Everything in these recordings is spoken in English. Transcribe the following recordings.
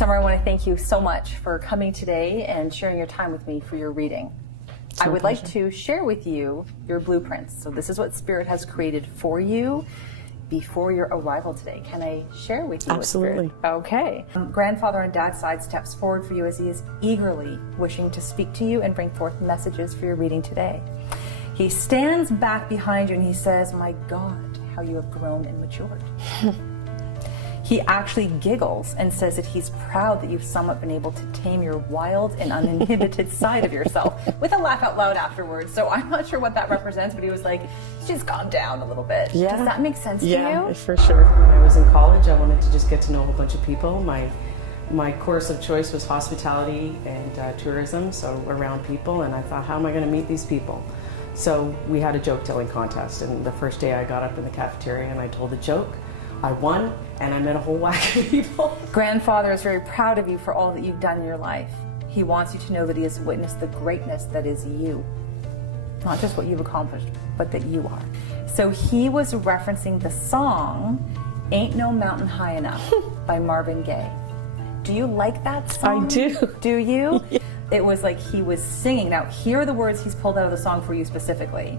Summer, I want to thank you so much for coming today and sharing your time with me for your reading. I would like to share with you your blueprints. So this is what Spirit has created for you before your arrival today. Can I share with you? Absolutely. Okay. Grandfather on Dad's side steps forward for you as he is eagerly wishing to speak to you and bring forth messages for your reading today. He stands back behind you and he says, "My God, how you have grown and matured." He actually giggles and says that he's proud that you've somewhat been able to tame your wild and uninhibited side of yourself, with a laugh out loud afterwards. So I'm not sure what that represents, but he was like, she's calmed down a little bit. Yeah. Does that make sense to you? Yeah, for sure. When I was in college, I wanted to just get to know a whole bunch of people. My course of choice was hospitality and tourism, so around people, and I thought, how am I going to meet these people? So we had a joke-telling contest, and the first day I got up in the cafeteria and I told a joke. I won, and I met a whole whack of people. Grandfather is very proud of you for all that you've done in your life. He wants you to know that he has witnessed the greatness that is you. Not just what you've accomplished, but that you are. So he was referencing the song, "Ain't No Mountain High Enough" by Marvin Gaye. Do you like that song? I do. Do you? Yeah. It was like he was singing. Now, here are the words he's pulled out of the song for you specifically.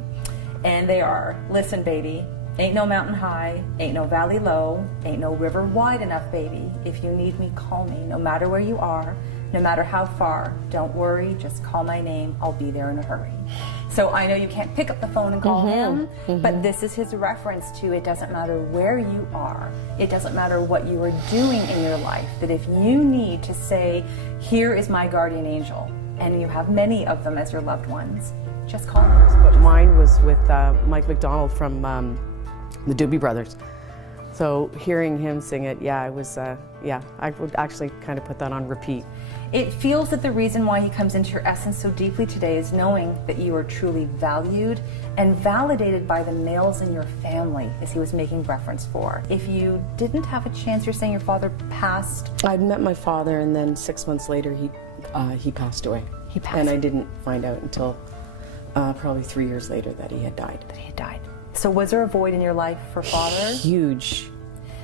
And they are, "Listen, baby. Ain't no mountain high, ain't no valley low, ain't no river wide enough, baby. If you need me, call me, no matter where you are, no matter how far. Don't worry, just call my name, I'll be there in a hurry." So I know you can't pick up the phone and call him, but this is his reference to it doesn't matter where you are, it doesn't matter what you are doing in your life, that if you need to say, "Here is my guardian angel," and you have many of them as your loved ones, just call him. Mine was with Mike McDonald from the Doobie Brothers. So hearing him sing it, I would actually kind of put that on repeat. It feels that the reason why he comes into your essence so deeply today is knowing that you are truly valued and validated by the males in your family, as he was making reference for. If you didn't have a chance, you're saying your father passed? I'd met my father, and then 6 months later he passed away. He passed. And I didn't find out until probably 3 years later that he had died. So was there a void in your life for father? Huge.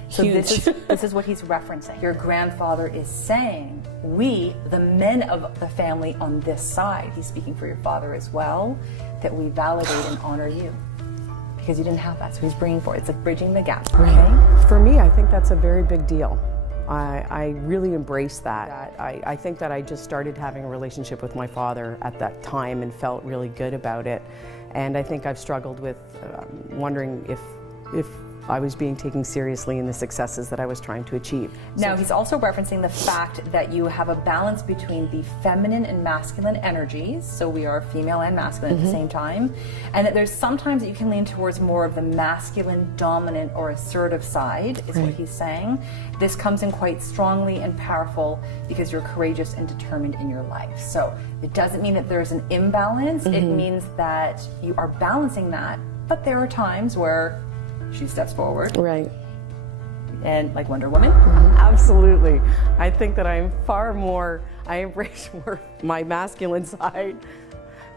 So Huge. this is what he's referencing. Your grandfather is saying, we, the men of the family on this side, he's speaking for your father as well, that we validate and honor you. Because you didn't have that, so he's bringing forward. It's like bridging the gap, okay? Right. For me, I think that's a very big deal. I really embrace that. I think that I just started having a relationship with my father at that time and felt really good about it. And I think I've struggled with wondering if I was being taken seriously in the successes that I was trying to achieve. Now, he's also referencing the fact that you have a balance between the feminine and masculine energies, so we are female and masculine at the same time, and that there's sometimes that you can lean towards more of the masculine, dominant, or assertive side, is what he's saying. This comes in quite strongly and powerful because you're courageous and determined in your life. So it doesn't mean that there's an imbalance, it means that you are balancing that, but there are times where she steps forward. Right. And like Wonder Woman? Absolutely. I think that I embrace more my masculine side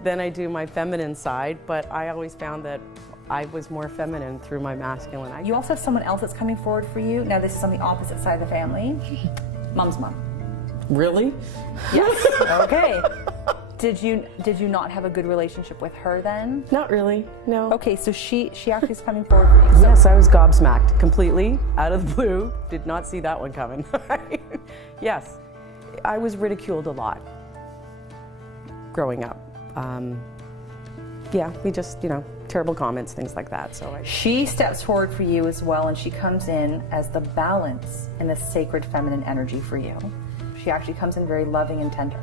than I do my feminine side, but I always found that I was more feminine through my masculine. You also have someone else that's coming forward for you. Now this is on the opposite side of the family. Mom's mom. Really? Yes. Okay. Did you not have a good relationship with her then? Not really, no. Okay, so she actually is coming forward for you. So Yes, I was gobsmacked completely, out of the blue. Did not see that one coming. Yes, I was ridiculed a lot growing up. We just, terrible comments, things like that. she steps forward for you as well, and she comes in as the balance and the sacred feminine energy for you. She actually comes in very loving and tender.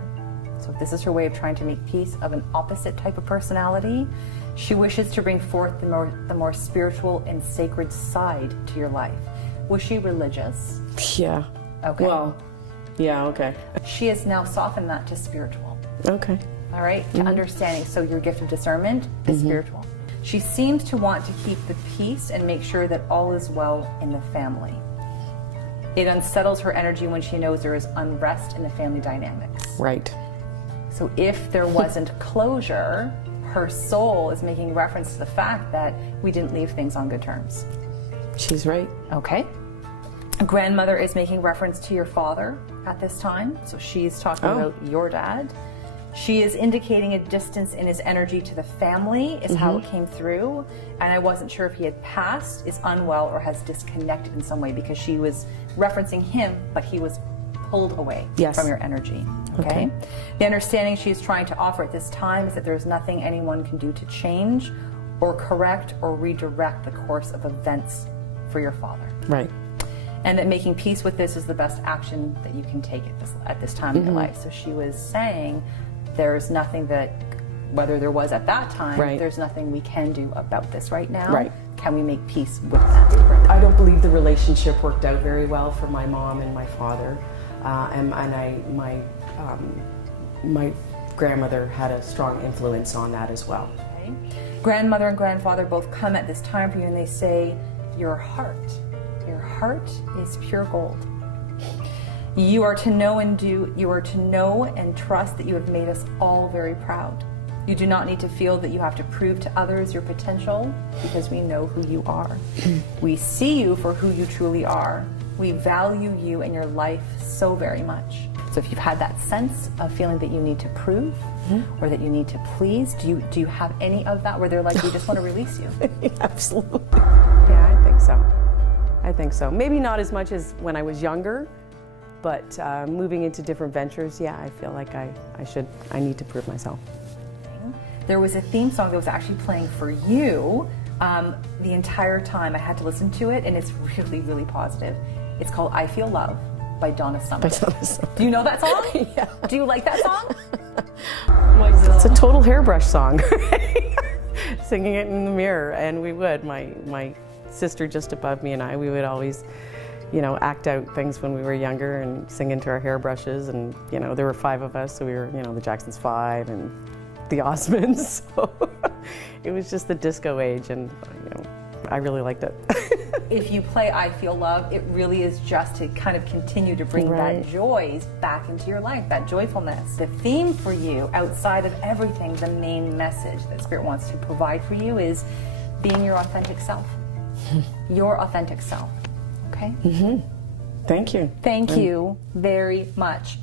So this is her way of trying to make peace of an opposite type of personality. She wishes to bring forth the more spiritual and sacred side to your life. Was she religious? Yeah. Okay. Well, yeah, okay. She has now softened that to spiritual. Okay. All right, to understanding. So your gift of discernment is spiritual. She seems to want to keep the peace and make sure that all is well in the family. It unsettles her energy when she knows there is unrest in the family dynamics. Right. So if there wasn't closure, her soul is making reference to the fact that we didn't leave things on good terms. She's right. Okay. Grandmother is making reference to your father at this time. So she's talking about your dad. She is indicating a distance in his energy to the family is how it came through. And I wasn't sure if he had passed, is unwell, or has disconnected in some way, because she was referencing him, but he was pulled away from your energy. Okay? The understanding she's trying to offer at this time is that there's nothing anyone can do to change or correct or redirect the course of events for your father. Right. And that making peace with this is the best action that you can take at this time in your life. So she was saying there's nothing that, whether there was at that time, there's nothing we can do about this right now. Right. Can we make peace with that? I don't believe the relationship worked out very well for my mom and my father. My grandmother had a strong influence on that as well. Okay. Grandmother and grandfather both come at this time for you, and they say, your heart is pure gold. You are to know and trust that you have made us all very proud. You do not need to feel that you have to prove to others your potential, because we know who you are. We see you for who you truly are. We value you and your life so very much. So if you've had that sense of feeling that you need to prove or that you need to please, do you have any of that where they're like, we just want to release you? Absolutely. Yeah, I think so. I think so. Maybe not as much as when I was younger, but moving into different ventures, yeah, I feel like I need to prove myself. There was a theme song that was actually playing for you the entire time. I had to listen to it, and it's really, really positive. It's called I Feel Love by Donna Summer. Do you know that song? Yeah. Do you like that song? It's a total hairbrush song. Singing it in the mirror, and we would. My sister just above me and we would always, act out things when we were younger and sing into our hairbrushes. And there were 5 of us, so we were, the Jacksons 5 and the Osmonds. So it was just the disco age, and I really liked it. If you play I Feel Love, it really is just to kind of continue to bring that joy back into your life, that joyfulness. The theme for you, outside of everything, the main message that Spirit wants to provide for you is being your authentic self. Your authentic self. Okay? Thank you. Thank you very much.